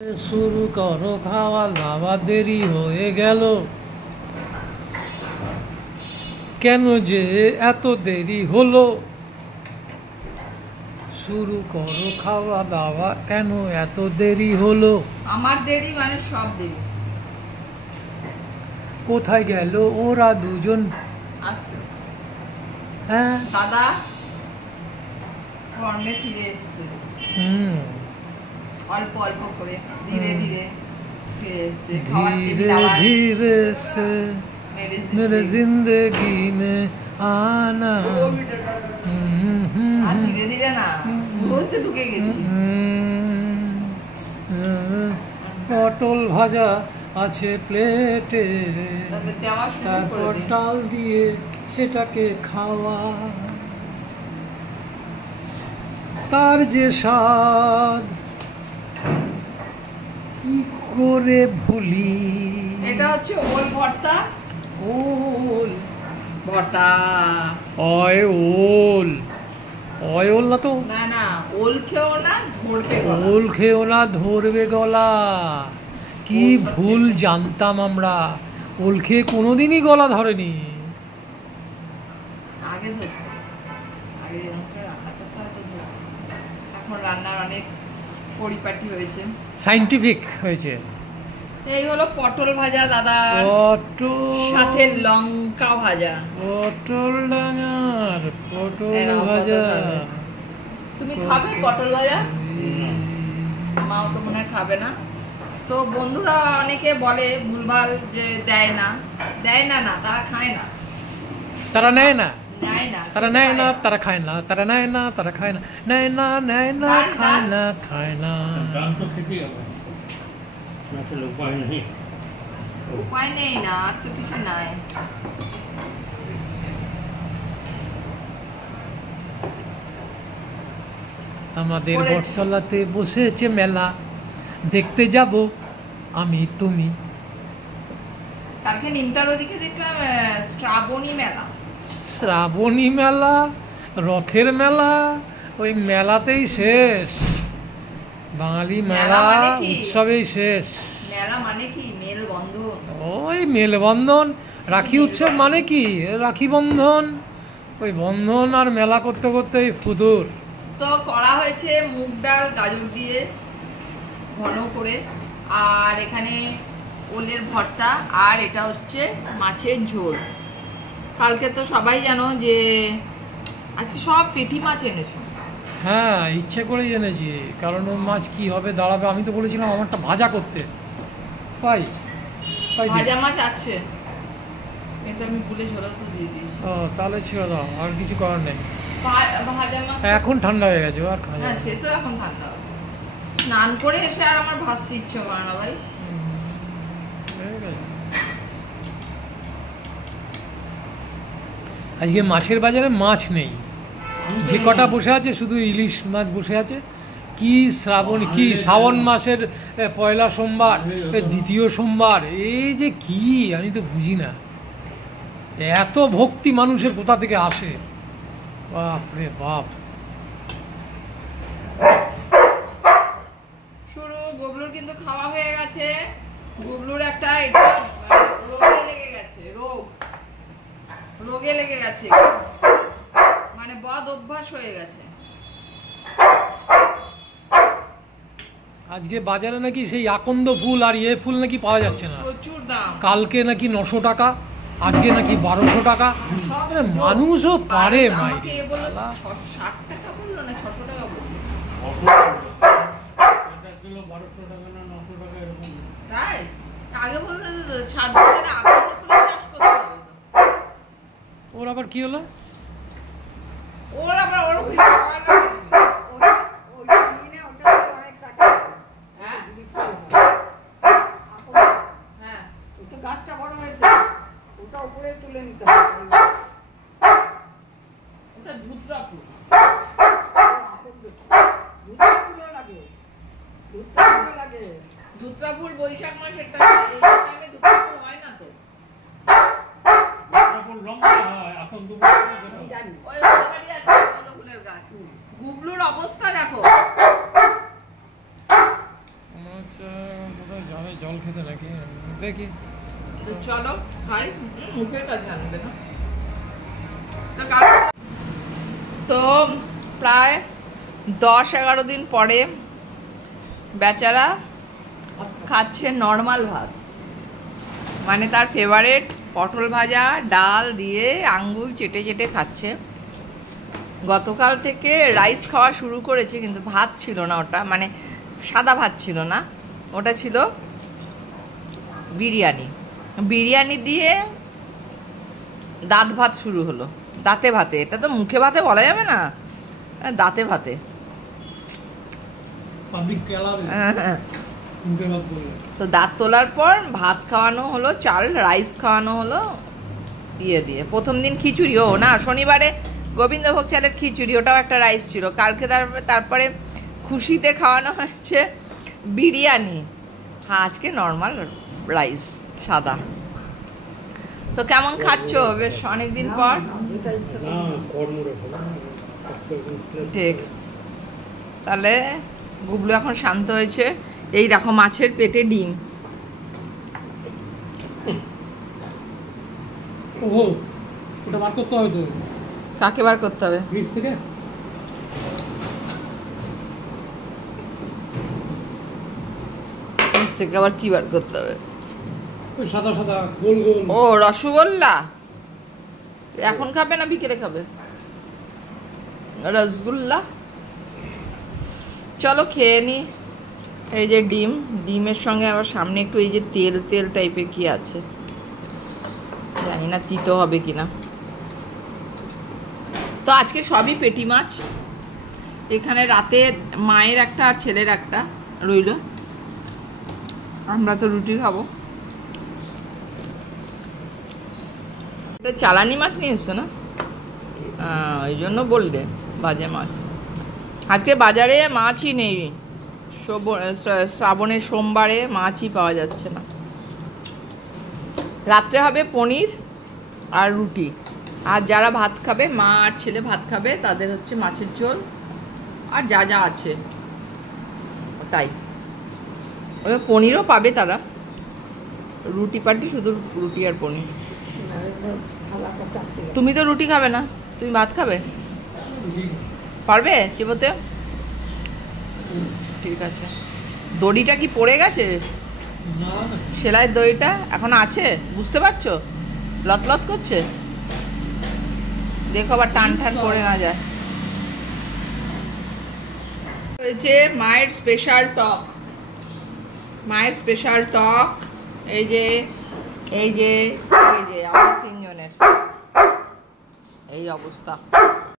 শুরু করো খাওয়া দাওয়া, দেরি হয়ে গেল কেন যে এত দেরি হলো? শুরু করো খাওয়া দাওয়া, কেন এত দেরি হলো? আমার দেরি মানে সব দেরি। কোথায় গেল ওরা দুজন? আসছে হ্যাঁ দাদা ফর্মে ফিরে এসছে, অল্প অল্প করে ধীরে ধীরে ফিরে এসছে। धीरे धीरे से मेरे जिंदगी में आना। ধীরে ধীরে না, বুঝতে ঢুকে গেছি। পটল ভাজা আছে প্লেটে, তারপর ডাল দিয়ে সেটাকে খাওয়া, তার যে স্বাদ কি করে ভুলি। এটা হচ্ছে ওল ভর্তা। ওল ভর্তা ওল ওল না তো, না না, ওল খেও না ধরবে গলা। ওল খেও না ধরবে গলা। কি ভুল জানতাম আমরা, ওল খেয়ে কোনোদিনই গলা ধরেনি। আগে ধরতো, আগে রান্না করতে হতো। এখন রান্নার অনেক পরিপাটি হয়েছে, সাইন্টিফিক হয়েছে। এই হলো পটল ভাজা দাদা, পটল সাথে লঙ্কা ভাজা। পটল ডাঙার পটল ভাজা। তুমি খাবে পটল ভাজা? মাও তো মনে হয় খাবে না। তো বন্ধুরা অনেকে বলে ভুলভাল যে দেয় না, দেয় না, না তারা খায় না, তারা নেয় না, নেয় না, তারা নেয় না, তারা খায় না, তারা নেয় না, তারা খায় না, নেয় না, নেয় না, খায় না, খায় না। উপায় নেই না, আর তো কিছু নাই। আমাদের বটতলাতে বসেছে মেলা, দেখতে যাব আমি তুমি। কালকে নিমতার ওদিকে দেখলাম শ্রাবণী মেলা। শ্রাবণী মেলা, রথের মেলা, ওই মেলাতেই শেষ। বাঙালি মেলা উৎসবেই শেষ। মেলা মানে কি? মেলবন্ধন। ওই মেলবন্ধন, রাখি উৎসব মানে কি? রাখি বন্ধন, ওই বন্ধন আর মেলা করতে করতে ফুতুর। তো করা হয়েছে মুগ ডাল গাজর দিয়ে ঘন করে, আর এখানে ওলের ভর্তা, আর এটা হচ্ছে মাছের ঝোল। কালকে তো সবাই জানো যে আজকে সব পেটি মাছ এনেছো। হ্যাঁ, ইচ্ছে করেই জেনেছি, কারণ ওই মাছ কি হবে দাঁড়াবে। আমি তো বলেছিলাম আমারটা ভাজা করতে, পাই ভাজা মাছ আছে, কিন্তু আমি ভুলে ঝোলা তো দিয়ে দিয়েছি। ও তাহলে ছেড়ে দাও, আর কিছু করার নেই। ভাজা মাছ এখন ঠান্ডা হয়ে গেছে, আর খাওয়া হ্যাঁ, সে তো এখন ঠান্ডা। স্নান করে এসে আর আমার ভাজতে ইচ্ছে করে না ভাই। আজকে মাছের বাজারে মাছ নেই, যে কটা বসে আছে শুধু ইলিশ মাছ বসে আছে। কি শ্রাবণ, কি শ্রাবণ মাসের পয়লা সোমবার, দ্বিতীয় সোমবার, এই যে কি আমি তো বুঝি না। এত ভক্তি মানুষের কোথা থেকে আসে, বাপ রে বাপ। শুরু গবলুর কিন্তু খাওয়া হয়ে গেছে। গবলুর একটা এটা রোগে লেগে গেছে, রোগে লেগে গেছে, মানে বদ অভ্যাস হয়ে গেছে। আজকে বাজারে নাকি সেই আকন্দ ফুল আর ইয়ে ফুল নাকি পাওয়া যাচ্ছে না, প্রচুর দাম। কালকে নাকি 900 টাকা, আজকে নাকি 1200 টাকা। মানুষও পারে মাইরে, 60 টাকা বললো না 600 টাকা বললো, তাই আগে বলতে ছাদ বাগানে আকন্দ ফুলের চাষ করতে হবে। ওর আবার কি হলো? ওর আবার ওর গাছটা বড় হয়েছে, ওটা উপরে তুলে নিতে হবে। ওটা ধুতরা ফুল, ধুতরা ফুল বৈশাখ মাসে, এই টাইমে ধুতরা ফুল হয় না তো। ওই বাড়ি আছে আকন্দ ফুলের গাছ। গুবলুর অবস্থা দেখো। আচ্ছা যাবে জল খেতে নাকি দেখি। তো চলো খাই, মুখের কাছে আনবে না। তো প্রায় 10-11 দিন পরে বেচারা খাচ্ছে নর্মাল ভাত, মানে তার ফেভারিট পটল ভাজা ডাল দিয়ে আঙ্গুল চেটে চেটে খাচ্ছে। গতকাল থেকে রাইস খাওয়া শুরু করেছে, কিন্তু ভাত ছিল না ওটা, মানে সাদা ভাত ছিল না, ওটা ছিল বিরিয়ানি। বিরিয়ানি দিয়ে দাঁত ভাত শুরু হলো, দাঁতে ভাতে। এটা তো মুখে ভাতে বলা যাবে না, দাঁতে ভাতে। তো দাঁত তোলার পর ভাত খাওয়ানো হলো, চাল রাইস খাওয়ানো হলো ইয়ে দিয়ে। প্রথম দিন খিচুড়িও না, শনিবারে গোবিন্দভোগ চালের খিচুড়ি, ওটাও একটা রাইস ছিল। কালকে তারপরে খুশিতে খাওয়ানো হয়েছে বিরিয়ানি। হ্যাঁ, আজকে নর্মাল রাইস সাদা। তো কেমন খাচ্ছ বেশ অনেকদিন পর? ঠিক, তাহলে গুবলু এখন শান্ত হয়েছে। এই দেখো মাছের পেটে ডিম। ওটা বার করতে হবে তো। কাকে বার করতে হবে? ফ্রিজ থেকে। ফ্রিজ থেকে আবার কি বার করতে হবে? ওই সাদা সাদা গোল গোল। ও রসগোল্লা। এখন খাবে না বিকেলে খাবে? রসগোল্লা। চলো খেয়ে নি। এই যে ডিম, ডিমের সঙ্গে আবার সামনে একটু এই যে তেল তেল টাইপের কি আছে, জানি না তিতো হবে কিনা। তো আজকে সবই পেটি মাছ। এখানে রাতে মায়ের একটা আর ছেলের একটা রইল, আমরা তো রুটি খাবো। এটা চালানি মাছ নিয়ে এসছো না, ওই জন্য বললে বাজে মাছ। আজকে বাজারে মাছই নেই, শ্রাবণের সোমবারে মাছই পাওয়া যাচ্ছে না। রাত্রে হবে পনির আর রুটি। আর যারা ভাত খাবে, মা আর ছেলে ভাত খাবে, তাদের হচ্ছে মাছের ঝোল আর যা যা আছে তাই। ওই পনিরও পাবে তারা, রুটি পাটি শুধু রুটি আর পনির। তুমি তো রুটি খাবে না, তুমি ভাত খাবে, পারবে চিবোতে? ঠিক আছে। দড়িটা কি পড়ে গেছে? সেলাইয়ের দড়িটা এখন আছে, বুঝতে পারছো? লতলত করছে, দেখো আবার টান টান করে না যায়। হয়েছে মায়ের স্পেশাল টক, মায়ের স্পেশাল টক। এই যে এই যে এই যে আমার তিনজনের এই অবস্থা।